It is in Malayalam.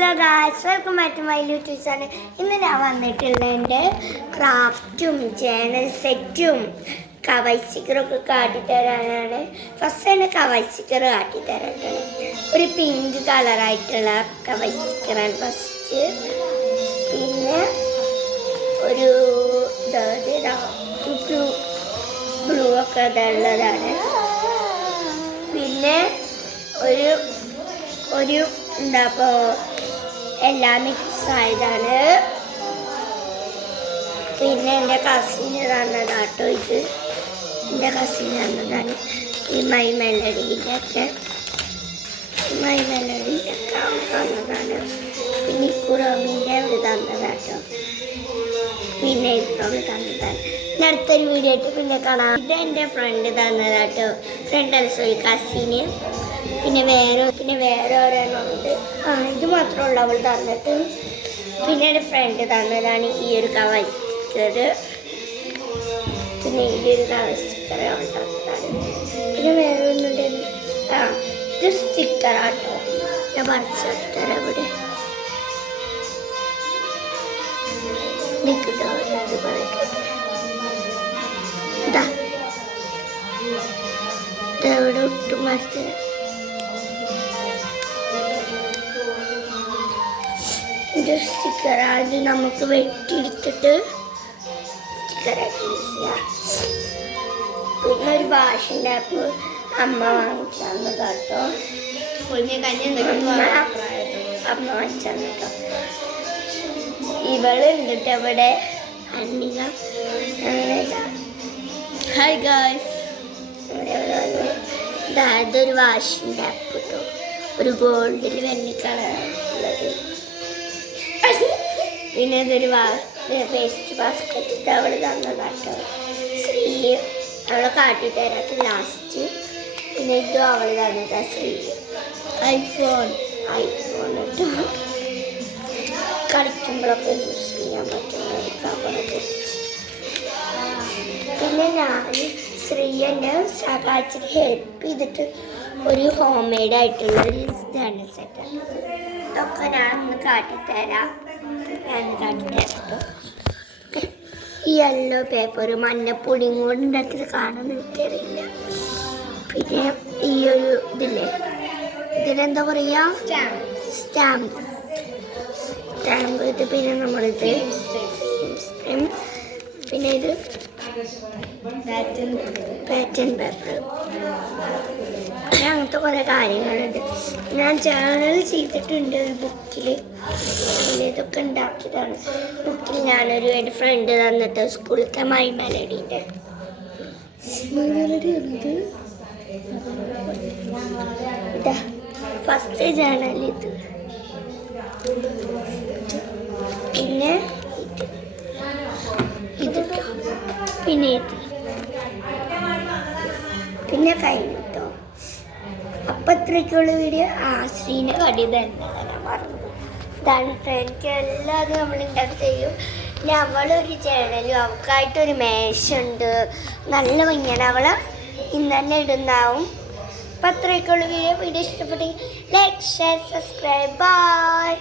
Hello guys, welcome back to my YouTube channel. ഇന്ന് ഞാൻ വന്നിട്ടുള്ള എൻ്റെ ക്രാഫ്റ്റും ചാനൽ സെറ്റും കവൈ സ്റ്റിക്കറൊക്കെ കാട്ടിത്തരാനാണ്. ഫസ്റ്റ് തന്നെ കവൈ സ്റ്റിക്കർ കാട്ടിത്തരാനാണ്. ഒരു പിങ്ക് കളറായിട്ടുള്ള കവൈ സ്റ്റിക്കറാണ് ഫസ്റ്റ്. പിന്നെ ഒരു ബ്ലൂ ഒക്കെ ഉള്ളതാണ്. പിന്നെ ഒരു എന്താ ഇപ്പോൾ എല്ലാം മിക്സ് ആയതാണ്. പിന്നെ എൻ്റെ കസിന് തന്നതാട്ടോ ഇത്. എൻ്റെ കസിന് തന്നതാണ് ഈ മൈ മെലഡീൻ്റെ ഒക്കെ തന്നതാണ്. പിന്നെ കുറമീൻ്റെ ഒരു തന്നതാട്ടോ. പിന്നെ ഇപ്പം തന്നതാണ്. പിന്നെ അടുത്തൊരു വീഡിയോ ആയിട്ട് പിന്നെ കാണാം. ഇത് എൻ്റെ ഫ്രണ്ട് തന്നതാട്ടോ. Friend sorry cousin. പിന്നെ വേറെ ഒരെണ്ണമുണ്ട്. ഇത് മാത്രമുള്ള അവൾ തന്നിട്ട്. പിന്നെ എൻ്റെ ഫ്രണ്ട് തന്നതാണ് ഈ ഒരു കവർ സ്റ്റിക്കർ. പിന്നെ ഈ ഒരു കവർ സ്റ്റിക്കർ അവൾ തന്നതാണ്. പിന്നെ വേറെ ഒന്നുണ്ട്. ഇത് സ്റ്റിക്കറാട്ടോ. ഞാൻ പറിച്ചെടുത്തരാം. ഇവിടെ നിൽക്കട്ടോ, അത് പറയട്ടെ. ഇതാ ഇതെവിടെ ഒട്ടും മനസ്സിലായി. ഇത് സ്റ്റിക്കർ അത് നമുക്ക് വെട്ടിയെടുത്തിട്ട് സ്റ്റിക്കറായിട്ട് യൂസ് ചെയ്യാം. പിന്നെ ഒരു ഭാഷൻ്റെ ആപ്പ് അമ്മ വാങ്ങിച്ചു തന്നതാട്ടോ. അമ്മ വാങ്ങിച്ചു തന്നട്ടോ. ഇവളുണ്ട് കേട്ടോ ഇവിടെ. അന്നിക ഹായ് ഗായ്സ്. ഇതൊരു വാഷിൻ്റെ ആപ്പ് കേട്ടോ. ഒരു ഗോൾഡിൽ വെണ്ണ കളറുള്ളത്. പിന്നെ ഇതൊരു വേസ്റ്റ് ബാസ്ക്കറ്റ് അവൾ തന്നതാട്ടോ. ശ്രീ അവളെ കാട്ടിത്തരാത്ത ലാസ്റ്റ്. പിന്നെ ഇതും അവൾ തന്നതാ ശ്രീ. ഐഫോൺ കേട്ടോ. കളിക്കുമ്പോഴൊക്കെ യൂസ് ചെയ്യാൻ പറ്റുന്ന ഒരു കവറൊക്കെ. പിന്നെ ഞാൻ ശ്രീ എന്നെ സഹായിച്ചിട്ട് ഹെൽപ്പ് ചെയ്തിട്ട് ഒരു ഹോം മെയ്ഡ് ആയിട്ടുള്ള ഒരു ഇതാണ് സെറ്റാണ്. ഇതൊക്കെ ഞാനൊന്ന് കാട്ടിത്തരാം. ഈ യെല്ലോ പേപ്പർ മഞ്ഞപ്പൊടിയും കൊണ്ട് ഉണ്ടാക്കിയത് കാണുമെന്ന് എനിക്കറിയില്ല. പിന്നെ ഈ ഒരു ഇതില്ലേ, ഇതിനെന്താ പറയുക, സ്റ്റാമ്പ്. ഇത് പിന്നെ നമ്മളിത് പിന്നെ ഇത് പാറ്റേൺ പേപ്പർ. അങ്ങനത്തെ കുറേ കാര്യങ്ങളുണ്ട്. ഞാൻ ചാനൽ ചെയ്തിട്ടുണ്ട് ഒരു ബുക്കിൽ. പിന്നെ ഇതൊക്കെ ഉണ്ടാക്കിയതാണ്. ബുക്കിൽ ഞാനൊരു എൻ്റെ ഫ്രണ്ട് തന്നിട്ട് സ്കൂളിലത്തെ മൈ മെലഡീൻ്റെ ഇതാ ഫസ്റ്റ് ചാനൽ ഇത്. പിന്നെ ഇത് പിന്നെ ഇത് പിന്നെ കഴിഞ്ഞിട്ടോ. അപ്പം ഇത്രയ്ക്കുള്ള വീഡിയോ. ശ്രീനെ കടി തരുന്നതാണ് ഞാൻ പറഞ്ഞത്. ഇതാണ് എനിക്ക് എല്ലാതും നമ്മൾ ഉണ്ടാക്കി തരും. പിന്നെ അവളൊരു ചാനലും അവൾക്കായിട്ടൊരു മേശുണ്ട്. നല്ല ഭംഗിയാണ്. അവളെ ഇന്ന് തന്നെ ഇടുന്നാവും. അപ്പം അത്രയ്ക്കുള്ള വീഡിയോ ഇഷ്ടപ്പെട്ടെങ്കിൽ ലൈക്ക്, ഷെയർ, സബ്സ്ക്രൈബ്. ബൈ.